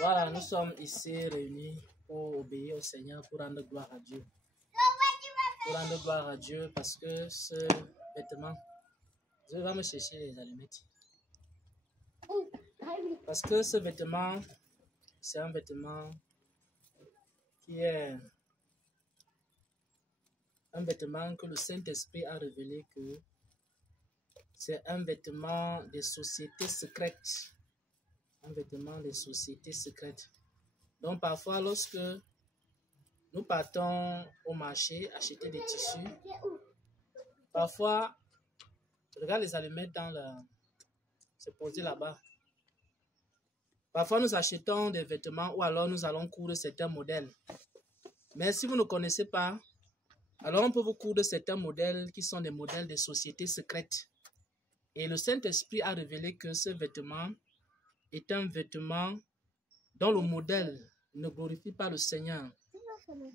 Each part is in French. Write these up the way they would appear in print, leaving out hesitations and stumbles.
Voilà, nous sommes ici réunis pour obéir au Seigneur, pour rendre gloire à Dieu. Pour rendre gloire à Dieu parce que ce vêtement, je vais me chercher les allumettes. Parce que ce vêtement, c'est un vêtement qui est un vêtement que le Saint-Esprit a révélé que c'est un vêtement des sociétés secrètes. Un vêtement des sociétés secrètes. Donc parfois, lorsque nous partons au marché acheter des tissus, parfois, regarde les allumettes dans le... c'est posé là-bas. Parfois, nous achetons des vêtements ou alors nous allons coudre certains modèles. Mais si vous ne connaissez pas, alors on peut vous coudre certains modèles qui sont des modèles des sociétés secrètes. Et le Saint-Esprit a révélé que ce vêtement est un vêtement dont le modèle ne glorifie pas le Seigneur.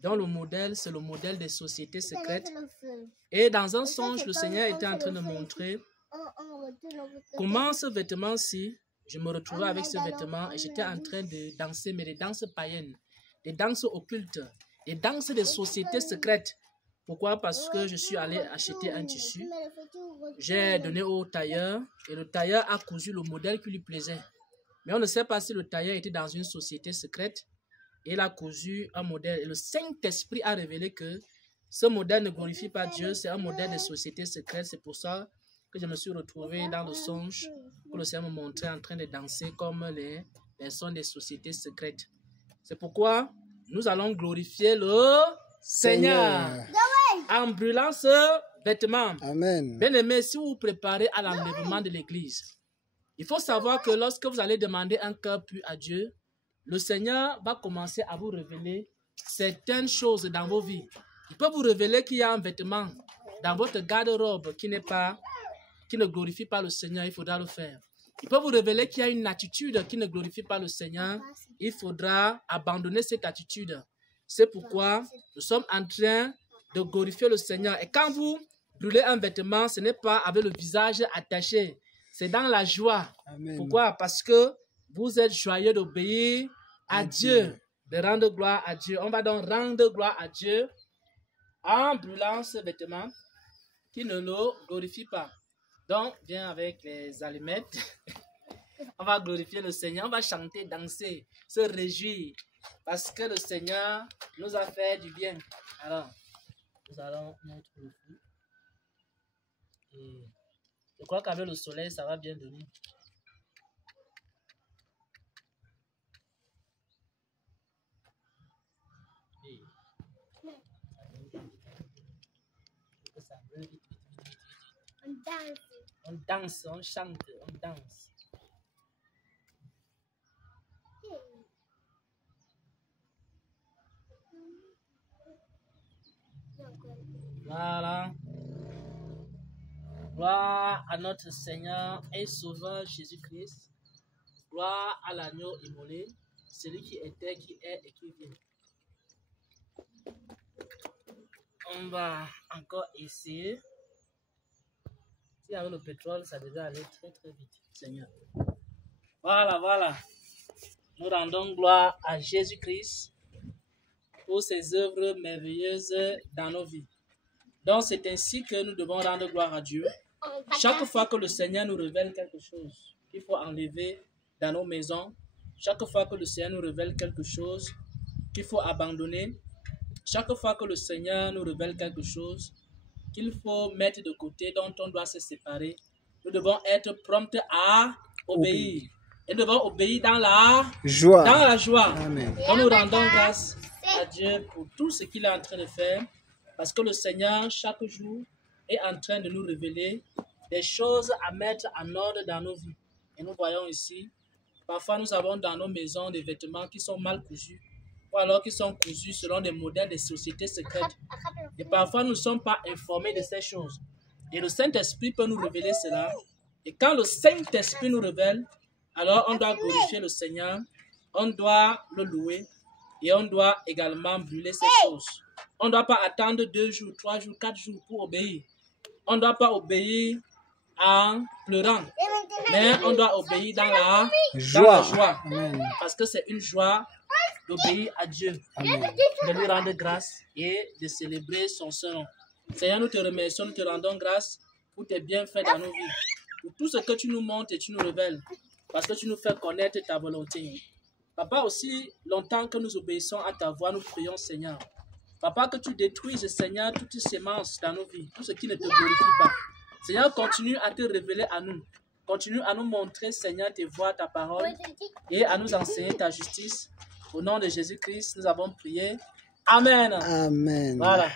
Dont le modèle, c'est le modèle des sociétés secrètes. Et dans un songe, le Seigneur était en train de montrer comment ce vêtement-ci, je me retrouvais avec ce vêtement et j'étais en train de danser, mais des danses païennes, des danses occultes, des danses des sociétés secrètes. Pourquoi? Parce que je suis allé acheter un tissu, j'ai donné au tailleur et le tailleur a cousu le modèle qui lui plaisait. Mais on ne sait pas si le tailleur était dans une société secrète et il a cousu un modèle. Et le Saint-Esprit a révélé que ce modèle ne glorifie pas Dieu, c'est un modèle de société secrète. C'est pour ça que je me suis retrouvé dans le songe pour le Seigneur me montrer en train de danser comme les personnes des sociétés secrètes. C'est pourquoi nous allons glorifier le Seigneur en brûlant ce vêtement. Amen. Bien-aimés, si vous vous préparez à l'enlèvement de l'Église, il faut savoir que lorsque vous allez demander un cœur pur à Dieu, le Seigneur va commencer à vous révéler certaines choses dans vos vies. Il peut vous révéler qu'il y a un vêtement dans votre garde-robe qui ne glorifie pas le Seigneur, il faudra le faire. Il peut vous révéler qu'il y a une attitude qui ne glorifie pas le Seigneur, il faudra abandonner cette attitude. C'est pourquoi nous sommes en train de glorifier le Seigneur. Et quand vous brûlez un vêtement, ce n'est pas avec le visage attaché, c'est dans la joie. Amen. Pourquoi? Parce que vous êtes joyeux d'obéir à Dieu, de rendre gloire à Dieu. On va donc rendre gloire à Dieu en brûlant ce vêtement qui ne le glorifie pas. Donc, viens avec les allumettes. On va glorifier le Seigneur. On va chanter, danser, se réjouir. Parce que le Seigneur nous a fait du bien. Alors, nous allons mettre le feu. Et je crois qu'avec le soleil, ça va bien donner. On danse, on chante, on danse. Voilà. Gloire à notre Seigneur et Sauveur Jésus-Christ. Gloire à l'agneau immolé, celui qui était, qui est et qui vient. On va encore essayer. Si avec le pétrole, ça devait aller très très vite, Seigneur. Voilà, voilà. Nous rendons gloire à Jésus-Christ pour ses œuvres merveilleuses dans nos vies. Donc c'est ainsi que nous devons rendre gloire à Dieu. Chaque fois que le Seigneur nous révèle quelque chose qu'il faut enlever dans nos maisons, chaque fois que le Seigneur nous révèle quelque chose qu'il faut abandonner, chaque fois que le Seigneur nous révèle quelque chose qu'il faut mettre de côté, dont on doit se séparer, nous devons être prompts à obéir. Et nous devons obéir dans la joie. Dans la joie. Amen. Donc nous rendons grâce à Dieu pour tout ce qu'il est en train de faire, parce que le Seigneur, chaque jour, est en train de nous révéler des choses à mettre en ordre dans nos vies. Et nous voyons ici, parfois nous avons dans nos maisons des vêtements qui sont mal cousus, ou alors qui sont cousus selon des modèles des sociétés secrètes. Et parfois nous ne sommes pas informés de ces choses. Et le Saint-Esprit peut nous révéler cela. Et quand le Saint-Esprit nous révèle, alors on doit glorifier le Seigneur, on doit le louer et on doit également brûler ces choses. On ne doit pas attendre 2 jours, 3 jours, 4 jours pour obéir. On ne doit pas obéir en pleurant. Mais on doit obéir dans la joie. Parce que c'est une joie d'obéir à Dieu, de lui rendre grâce et de célébrer son nom. Seigneur, nous te remercions, nous te rendons grâce pour tes bienfaits dans nos vies, pour tout ce que tu nous montres et tu nous révèles, parce que tu nous fais connaître ta volonté. Papa, aussi longtemps que nous obéissons à ta voix, nous prions, Seigneur. Papa, que tu détruises, Seigneur, toutes ces semences dans nos vies, tout ce qui ne te glorifie pas. Seigneur, continue à te révéler à nous. Continue à nous montrer, Seigneur, tes voies, ta parole, et à nous enseigner ta justice. Au nom de Jésus-Christ, nous avons prié. Amen. Amen. Voilà.